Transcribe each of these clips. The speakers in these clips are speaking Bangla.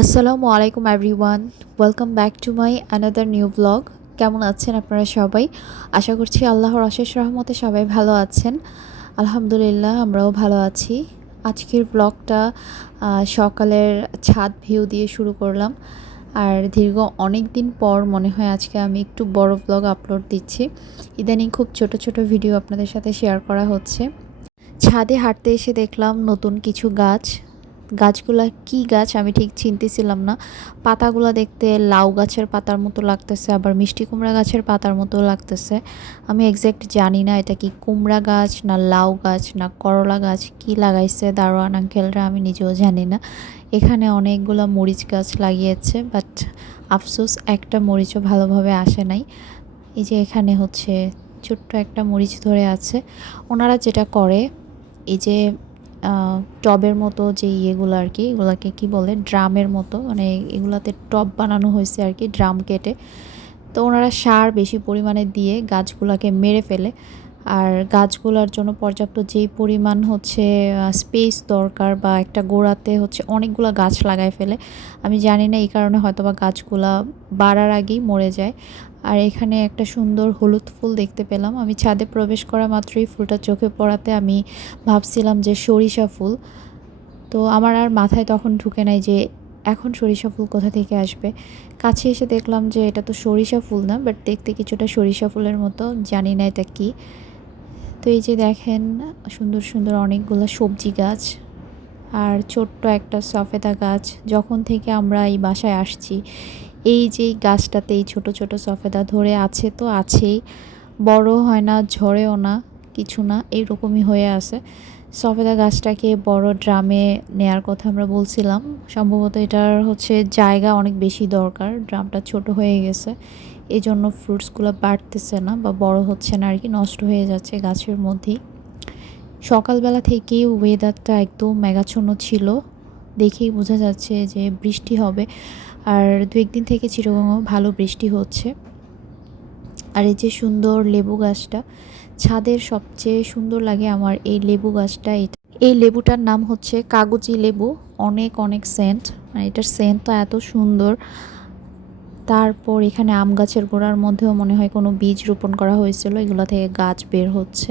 আসসালামু আলাইকুম everyone. Welcome back to my another new blog কেমন আছেন আপনারা সবাই? আশা করছি আল্লাহর অশেষ রহমতে সবাই ভালো আছেন। আলহামদুলিল্লাহ, আমরাও ভালো আছি। আজকের ব্লগটা সকালের ছাদ ভিউ দিয়ে শুরু করলাম। আর দীর্ঘ অনেক দিন পর মনে হয় আজকে আমি একটু বড় ব্লগ আপলোড দিচ্ছি। ইদানিং খুব ছোট ছোট ভিডিও আপনাদের সাথে শেয়ার করা হচ্ছে। ছাদে হাঁটতে এসে দেখলাম নতুন কিছু গাছ। গাছগুলা কি গাছ আমি ঠিক চিনতেছিলাম না। পাতাগুলো দেখতে লাউ গাছের পাতার মতো লাগতেছে, আবার মিষ্টি কুমড়া গাছের পাতার মতো লাগতেছে। আমি এক্স্যাক্ট জানি না এটা কি কুমড়া গাছ না লাউ গাছ না করলা গাছ, কি লাগাইছে দারোয়ান আঙ্কেলরা আমি নিজেও জানি না। এখানে অনেকগুলো মরিচ গাছ লাগিয়েছে বাট আফসোস, একটা মরিচও ভালোভাবে আসে নাই। এই যে এখানে হচ্ছে ছোট্ট একটা মরিচ ধরে আছে। ওনারা যেটা করে, এই যে টবের মতো যে ইয়েগুলো আর কি, এগুলাকে কি বলে, ড্রামের মতো মানে এগুলাতে টব বানানো হয়েছে আর কি, ড্রাম কেটে। তো ওনারা সার বেশি পরিমাণে দিয়ে গাছগুলোকে মেরে ফেলে। আর গাছগুলোর জন্য পর্যাপ্ত যেই পরিমাণ হচ্ছে স্পেস দরকার বা একটা গোড়াতে হচ্ছে অনেকগুলো গাছ লাগায় ফেলে। আমি জানি না এই কারণে হয়তো বা গাছগুলা বাড়ার আগেই মরে যায়। আর এখানে একটা সুন্দর হলুদ ফুল দেখতে পেলাম। আমি ছাদে প্রবেশ করা মাত্রই ফুলটা চোখে পড়াতে আমি ভাবছিলাম যে সরিষা ফুল। তো আমার আর মাথায় তখন ঢুকে নাই যে এখন সরিষা ফুল কোথা থেকে আসবে। কাছে এসে দেখলাম যে এটা তো সরিষা ফুল না বাট দেখতে কিছুটা সরিষা ফুলের মতো। জানি না এটা কি। তো এই যে দেখেন, সুন্দর সুন্দর অনেকগুলো সবজি গাছ আর ছোট্ট একটা সফেদা গাছ। যখন থেকে আমরা এই বাসায় আসছি, এই যে গাছটাতে এই ছোট ছোট সফেদা ধরে আছে তো আছেই। বড় হয় না, ঝরেও না, কিছু না, এইরকমই হয়ে আছে। সফেদা গাছটাকে বড় ড্রামে নেয়ার কথা আমরা বলছিলাম। সম্ভবত এটার হচ্ছে জায়গা অনেক বেশি দরকার, ড্রামটা ছোট হয়ে গেছে। এই জন্য ফ্রুটসগুলো বাড়তেছে না বা বড় হচ্ছে না আর কি, নষ্ট হয়ে যাচ্ছে গাছের মধ্যেই। সকালবেলা থেকেই ওয়েদারটা একদম মেঘাচ্ছন্ন ছিল, দেখেই বোঝা যাচ্ছে যে বৃষ্টি হবে। আর দু একদিন থেকে চিরগঙ্গাও ভালো বৃষ্টি হচ্ছে। আর এই যে সুন্দর লেবু গাছটা, ছাদের সবচেয়ে সুন্দর লাগে আমার এই লেবু গাছটা, এটা। এই লেবুটার নাম হচ্ছে কাগজি লেবু, অনেক অনেক সেন্ট মানে এটার সেন্টটা এত সুন্দর। তারপর এখানে আম গাছের গোড়ার মধ্যেও মনে হয় কোনো বীজ রোপণ করা হয়েছিল। এগুলো থেকে গাছ বের হচ্ছে।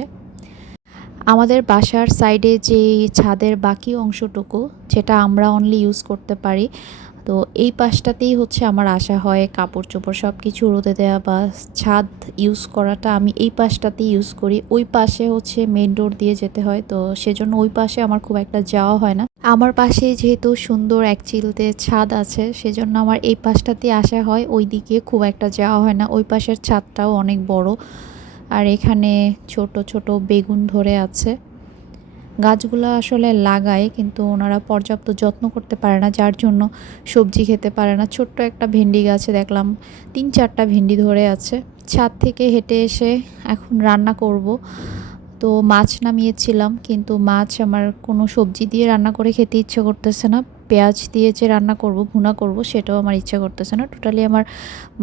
আমাদের বাসার সাইডে যে ছাদের বাকি অংশটুকু, যেটা আমরা অনলি ইউজ করতে পারি, তো এই পাশটাতেই হচ্ছে আমার আশা হয় কাপড় চোপড় সব কিছু রোদে দেওয়া বা ছাদ ইউজ করাটা আমি এই পাশটাতেই ইউজ করি। ওই পাশে হচ্ছে মেন ডোর দিয়ে যেতে হয়, তো সেজন্য ওই পাশে আমার খুব একটা যাওয়া হয় না। আমার পাশে যেহেতু সুন্দর এক চিলতে ছাদ আছে, সেজন্য আমার এই পাশটাতেই আসা হয় ওই দিকে খুব একটা যাওয়া হয় না। ওই পাশের ছাদটাও অনেক বড়। আর এখানে ছোট ছোট বেগুন ধরে আছে। গাছগুলো আসলে লাগায়, কিন্তু ওনারা পর্যাপ্ত যত্ন করতে পারে না, যার জন্য সবজি খেতে পারে না। ছোট্ট একটা ভেন্ডি গাছে দেখলাম, তিন, চারটা ভেন্ডি ধরে আছে। ছাদ থেকে হেঁটে এসে এখন রান্না করব। তো মাছ নামিয়েছিলাম, কিন্তু মাছ আমার কোনো সবজি দিয়ে রান্না করে খেতে ইচ্ছে করতেছে না। পেঁয়াজ দিয়ে যে রান্না করব, ভুনা করব, সেটাও আমার ইচ্ছে করতেছে না। টোটালি আমার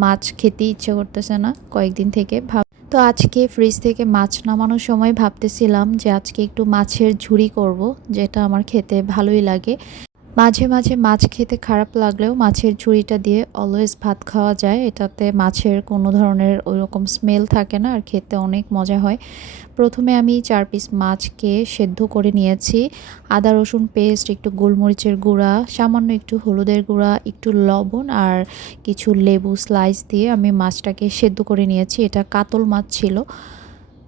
মাছ খেতে ইচ্ছে করতেছে না, কয়েকদিন থেকে ভাব তো আজকে ফ্রিজ থেকে মাছ নামানোর সময় ভাবতেছিলাম যে আজকে একটু মাছের ঝুড়ি করব, যেটা আমার খেতে ভালোই লাগে। মাঝে মাঝে মাছ খেতে খারাপ লাগলেও মাছের ঝুড়িটা দিয়ে অলওয়েজ ভাত খাওয়া যায়। এটাতে মাছের কোনো ধরনের ওইরকম স্মেল থাকে না আর খেতে অনেক মজা হয়। প্রথমে আমি চার পিস মাছকে সেদ্ধ করে নিয়েছি। আদা, রসুন পেস্ট একটু গোলমরিচের গুঁড়া, সামান্য একটু হলুদের গুঁড়া, একটু লবণ আর কিছু লেবু স্লাইস দিয়ে আমি মাছটাকে সেদ্ধ করে নিয়েছি। এটা কাতল মাছ ছিল।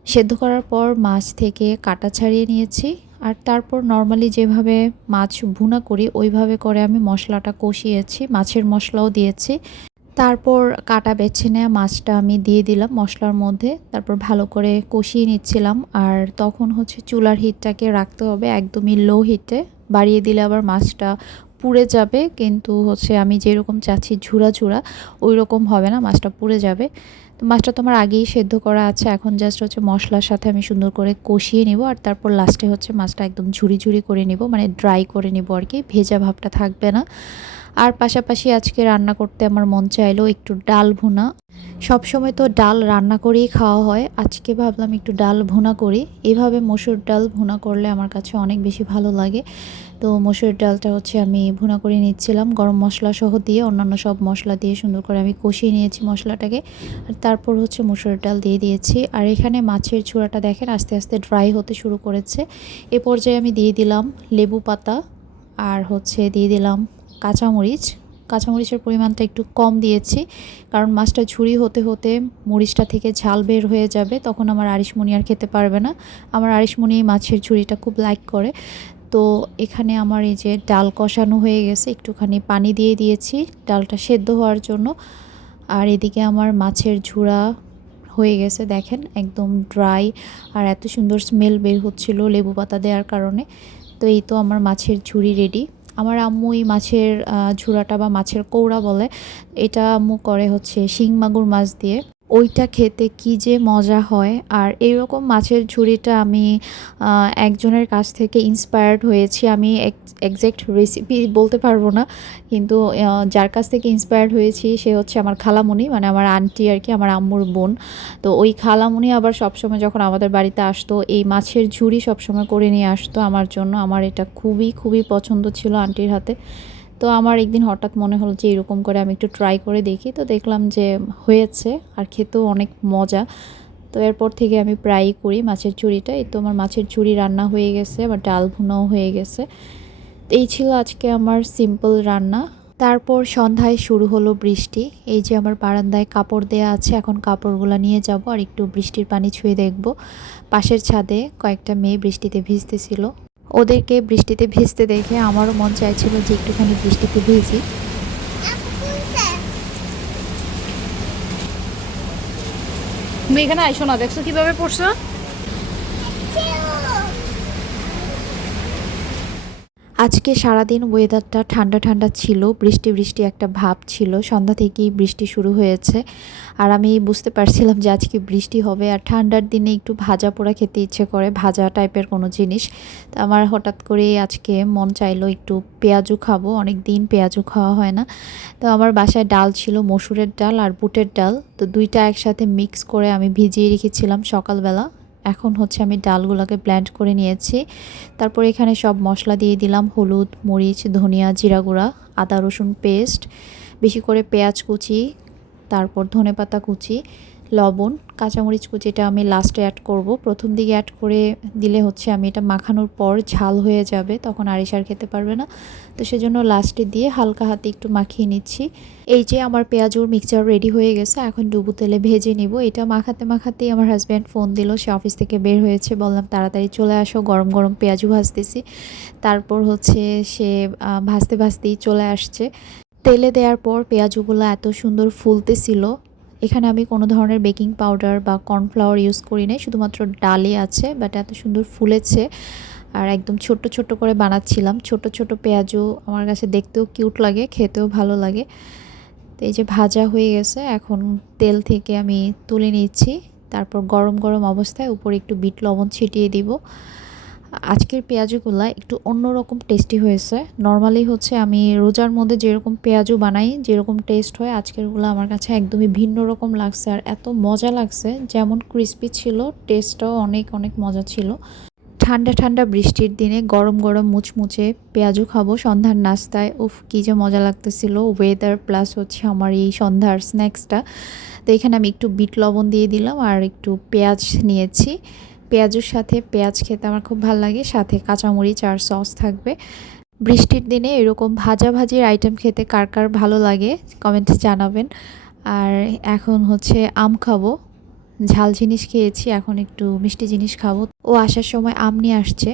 সেদ্ধ করার পর মাছ থেকে কাটা ছাড়িয়ে নিয়েছি। আর তারপর নর্মালি যেভাবে মাছ ভুনা করি, ওইভাবে করে আমি মশলাটা কষিয়েছি, মাছের মশলাও দিয়েছি। তারপর কাটা বেছে নেওয়া মাছটা আমি দিয়ে দিলাম মশলার মধ্যে, তারপর ভালো করে কষিয়ে নিচ্ছিলাম। আর তখন হচ্ছে চুলার হিটটাকে রাখতে হবে একদমই লো হিটে বাড়িয়ে দিলে আবার মাছটা পুড়ে যাবে, কিন্তু হচ্ছে আমি যেরকম চাচ্ছি ঝুরা ঝুরা ওই রকম হবে না, মাছটা পুড়ে যাবে। তো মাছটা তো আমার আগেই সেদ্ধ করা আছে, এখন জাস্ট হচ্ছে মশলার সাথে আমি সুন্দর করে কষিয়ে নিব, আর তারপর লাস্টে হচ্ছে মাছটা একদম ঝুড়ি ঝুড়ি করে নিব মানে ড্রাই করে নিব আর কি, ভেজা ভাবটা থাকবে না। আর পাশাপাশি আজকে রান্না করতে আমার মন চাইলো একটু ডাল ভুনা। সব সময় তো ডাল রান্না করেই খাওয়া হয়। আজকে ভাবলাম একটু ডাল ভুনা করি। এভাবে মসুর ডাল ভুনা করলে আমার কাছে অনেক বেশি ভালো লাগে। তো মসুর ডালটা হচ্ছে আমি ভুনা করে নিচ্ছিলাম। গরম মশলা সহ দিয়ে অন্যান্য সব মশলা দিয়ে সুন্দর করে আমি কষিয়ে নিয়েছি মশলাটাকে। আর তারপর হচ্ছে মসুর ডাল দিয়ে দিয়েছি। আর এখানে মাছের চূড়াটা দেখেন আস্তে আস্তে ড্রাই হতে শুরু করেছে। এ পর্যায়ে আমি দিয়ে দিলাম লেবু পাতা। আর হচ্ছে দিয়ে দিলাম কাঁচামরিচ, কাঁচামরিচের পরিমাণটা একটু কম দিয়েছি, কারণ মাছটা ঝুরি হতে হতে মরিচটা থেকে ঝাল বের হয়ে যাবে, তখন আমার আরিশমণি আর খেতে পারবে না। আমার আরিশমণি মাছের ঝুড়িটা খুব লাইক করে। তো এখানে আমার এই যে ডাল কষানো হয়ে গেছে, একটুখানি পানি দিয়ে দিয়েছি ডালটা সেদ্ধ হওয়ার জন্য। আর এদিকে আমার মাছের ঝুড়া হয়ে গেছে, দেখেন একদম ড্রাই আর এত সুন্দর স্মেল বের হচ্ছিল লেবু পাতা দেওয়ার কারণে। তো এই তো আমার মাছের ঝুড়ি রেডি আমার আম্মু এই মাছের ঝুরাটা বা মাছের কৌড়া বলে, এটা আম্মু করে হচ্ছে শিং মাগুর মাছ দিয়ে। ওইটা খেতে কি যে মজা হয়। আর এরকম মাছের ঝুড়িটা আমি একজনের কাছ থেকে ইন্সপায়ার্ড হয়েছি। আমি এক্স্যাক্ট রেসিপি বলতে পারব না, কিন্তু যার কাছ থেকে ইন্সপায়ার্ড হয়েছি সে হচ্ছে আমার খালামণি মানে আমার আন্টি আর কি, আমার আম্মুর বোন। তো ওই খালামণি আবার সবসময় যখন আমাদের বাড়িতে আসতো, এই মাছের ঝুড়ি সবসময় করে নিয়ে আসতো আমার জন্য। আমার এটা খুবই খুবই পছন্দ ছিল আন্টির হাতে। তো আমার একদিন হঠাৎ মনে হলো যে এরকম করে আমি একটু ট্রাই করে দেখি। তো দেখলাম যে হয়েছে আর খেতেও অনেক মজা। তো এরপর থেকে আমি প্রায়ই করি মাছের ঝুড়িটা। এই তো আমার মাছের ঝুড়ি রান্না হয়ে গেছে আবার ডাল ভুনাও হয়ে গেছে। এই ছিল আজকে আমার সিম্পল রান্না। তারপর সন্ধ্যায় শুরু হলো বৃষ্টি। এই যে আমার বারান্দায় কাপড় দেয়া আছে, এখন কাপড়গুলো নিয়ে যাব আর একটু বৃষ্টির পানি ছুঁয়ে দেখব। পাশের ছাদে কয়েকটা মেয়ে বৃষ্টিতে ভিজতেছিল। ওদেরকে বৃষ্টিতে ভিজতে দেখে আমারও মন চাইছিল যে একটুখানি বৃষ্টিতে ভিজি। তুমি এখানে আইসো না, দেখছ কীভাবে পড়ছো? আজকে সারাদিন ওয়েদারটা ঠান্ডা ঠান্ডা ছিল, বৃষ্টি বৃষ্টি একটা ভাব ছিল, সন্ধ্যা থেকেই বৃষ্টি শুরু হয়েছে। আর আমি বুঝতে পারছিলাম যে আজকে বৃষ্টি হবে, আর ঠান্ডার দিনে একটু ভাজা পোড়া খেতে ইচ্ছে করে, ভাজা টাইপের কোনো জিনিস। তো আমার হঠাৎ করে আজকে মন চাইলো একটু পেঁয়াজু খাব অনেক দিন পেঁয়াজু খাওয়া হয় না। তো আমার বাসায় ডাল ছিল, মসুরের ডাল আর বুটের ডাল। তো দুইটা একসাথে মিক্স করে আমি ভিজিয়ে রেখেছিলাম সকালবেলা। এখন হচ্ছে আমি ডালগুলোকে ব্ল্যান্ড করে নিয়েছি। তারপর এখানে সব মশলা দিয়ে দিলাম হলুদ, মরিচ, ধনিয়া, জিরা গুঁড়া, আদা রসুন পেস্ট বেশি করে পেঁয়াজ কুচি, তারপর ধনে পাতা কুচি লবণ, কাঁচামরিচ কুচিটা আমি লাস্টে অ্যাড করব। প্রথম দিকে অ্যাড করে দিলে হচ্ছে আমি এটা মাখানোর পর ঝাল হয়ে যাবে, তখন আরিশার খেতে পারবে না। তো সেজন্য লাস্টে দিয়ে হালকা হাতে একটু মাখিয়ে নিচ্ছি। এই যে আমার পেঁয়াজুর মিক্সচার রেডি হয়ে গেছে, এখন ডুবু তেলে ভেজে নিব। এটা মাখাতে মাখাতেই আমার হাজব্যান্ড ফোন দিল, সে অফিস থেকে বের হয়েছে, বললাম, তাড়াতাড়ি চলে আসো, গরম গরম পেঁয়াজু ভাজতেছি। তারপর হচ্ছে সে ভাজতে ভাজতেই চলে আসছে। তেলে দেওয়ার পর পেঁয়াজুগুলো এত সুন্দর ফুলতেছিল এখানে আমি কোনো ধরনের বেকিং পাউডার বা কর্নফ্লাওয়ার ইউজ করি নাই, শুধুমাত্র ডালে আছে, বাট এত সুন্দর ফুলেছে। আর একদম ছোট্ট ছোট্ট করে বানাচ্ছিলাম ছোট ছোট পেঁয়াজও আমার কাছে দেখতেও কিউট লাগে, খেতেও ভালো লাগে। তো এই যে ভাজা হয়ে গেছে, এখন তেল থেকে আমি তুলে নিচ্ছি, তারপর গরম গরম অবস্থায় উপরে একটু বিট লবণ ছিটিয়ে দিব। আজকের পেঁয়াজুগুলো একটু অন্যরকম টেস্টি হয়েছে। নর্মালি হচ্ছে আমি রোজার মধ্যে যেরকম পেঁয়াজু বানাই, যেরকম টেস্ট হয়, আজকেরগুলো আমার কাছে একদমই ভিন্ন রকম লাগছে আর এত মজা লাগছে। যেমন ক্রিস্পি ছিল টেস্টটাও অনেক অনেক মজা ছিল। ঠান্ডা ঠান্ডা বৃষ্টির দিনে গরম গরম মুচমুচে পেঁয়াজু খাব সন্ধ্যার নাস্তায়। উফ, কী যে মজা লাগতেছিল। ওয়েদার প্লাস হচ্ছে আমার এই সন্ধ্যার স্ন্যাক্সটা তো এখানে আমি একটু বিট লবণ দিয়ে দিলাম আর একটু পেঁয়াজ নিয়েছি। পেঁয়াজুর সাথে পেঁয়াজ খেতে আমার খুব ভালো লাগে, সাথে কাঁচামরিচ আর সস থাকবে। বৃষ্টির দিনে এরকম ভাজা ভাজির আইটেম খেতে কার কার ভালো লাগে কমেন্টে জানাবেন। আর এখন হচ্ছে আম খাব। ঝাল জিনিস খেয়েছি, এখন একটু মিষ্টি জিনিস খাব। ও আসার সময় আম নিয়ে আসছে।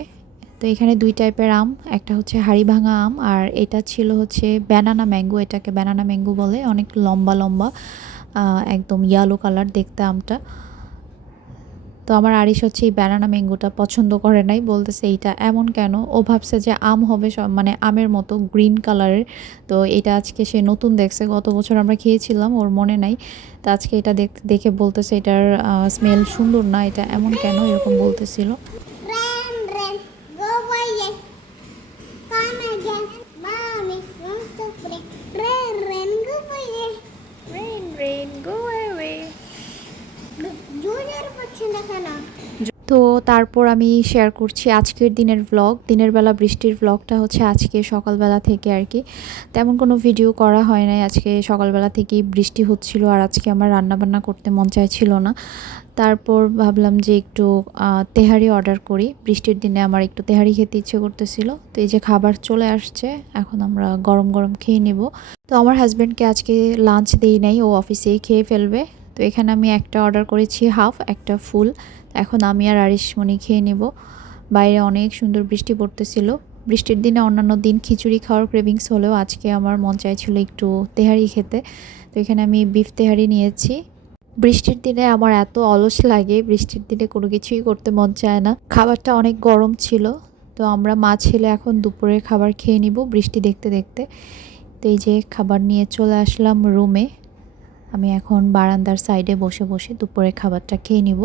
তো এখানে দুই টাইপের আম, একটা হচ্ছে হাড়ি ভাঙা আম আর এটা ছিল হচ্ছে ব্যানানা ম্যাঙ্গো এটাকে ব্যানানা ম্যাঙ্গো বলে, অনেক লম্বা লম্বা একদম ইয়েলো কালার দেখতে আমটা। তো আমার আরিশ হচ্ছে এই ব্যানানা ম্যাঙ্গোটা পছন্দ করে নাই, বলতেছে এইটা এমন কেন? ও ভাবছে যে আম হবে সব মানে আমের মতো গ্রিন কালারের তো এটা আজকে সে নতুন দেখছে, গত বছর আমরা খেয়েছিলাম, ওর মনে নাই। তো আজকে এটা দেখ দেখে বলতেছে এটার স্মেল সুন্দর না, এটা এমন কেন? এরকম বলতেছিল। তো তারপর আমি শেয়ার করছি আজকের দিনের ব্লগ দিনের বেলা বৃষ্টির ব্লগটা হচ্ছে আজকে সকালবেলা থেকে আর কি। তেমন কোনো ভিডিও করা হয় নাই, আজকে সকালবেলা থেকেই বৃষ্টি হচ্ছিল আর আজকে আমার রান্নাবান্না করতে মন চাইছিল না। তারপর ভাবলাম যে একটু তেহারি অর্ডার করি। বৃষ্টির দিনে আমার একটু তেহারি খেতে ইচ্ছে করতেছিল। তো এই যে খাবার চলে আসছে, এখন আমরা গরম গরম খেয়ে নেব। তো আমার হাজব্যান্ডকে আজকে লাঞ্চ দেই নাই, ও অফিসেই খেয়ে ফেলবে। তো এখানে আমি একটা অর্ডার করেছি হাফ একটা ফুল এখন আমি আর আরিশমণি খেয়ে নেব। বাইরে অনেক সুন্দর বৃষ্টি পড়তেছিল। বৃষ্টির দিনে অন্যান্য দিন খিচুড়ি খাওয়ার ক্রেভিংস হলেও আজকে আমার মন চাইছিল একটু তেহারি খেতে। তো এখানে আমি বিফ তেহারি নিয়েছি। বৃষ্টির দিনে আমার এত অলস লাগে, বৃষ্টির দিনে কোনো কিছুই করতে মন চায় না। খাবারটা অনেক গরম ছিল। তো আমরা মা ছেলে এখন দুপুরের খাবার খেয়ে নিব বৃষ্টি দেখতে দেখতে। তো এই যে খাবার নিয়ে চলে আসলাম রুমে আমি এখন বারান্দার সাইডে বসে বসে দুপুরের খাবারটা খেয়ে নিব।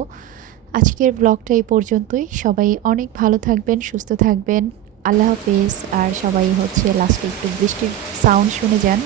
আজকের ব্লগটা এই পর্যন্তই। সবাই অনেক ভালো থাকবেন, সুস্থ থাকবেন। আল্লাহ হাফেজ। আর সবাই হচ্ছে লাস্টে একটু বৃষ্টির সাউন্ড শুনে যান।